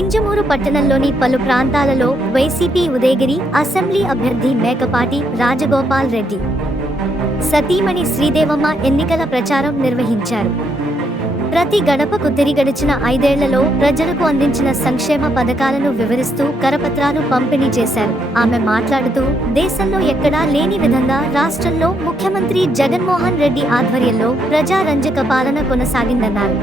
పట్టణంలోని పలు ప్రాంతాలలో వైసీపీ ఉదయగిరి అసెంబ్లీ అభ్యర్థి మేకపాటి రాజగోపాల్ రెడ్డి. సతీమణి శ్రీదేవమ్మ ఎన్నికల ప్రచారం నిర్వహించారు. ప్రతి గడపకు తిరిగడిచిన ఐదేళ్ళలో ప్రజలకు అందించిన సంక్షేమ పథకాలను వివరిస్తూ కరపత్రాలు పంపిణీ చేశారు. ఆమె మాట్లాడుతూ దేశంలో ఎక్కడా లేని విధంగా రాష్ట్రంలో ముఖ్యమంత్రి జగన్మోహన్ రెడ్డి ఆధ్వర్యంలో ప్రజారంజక పాలన కొనసాగిందన్నారు.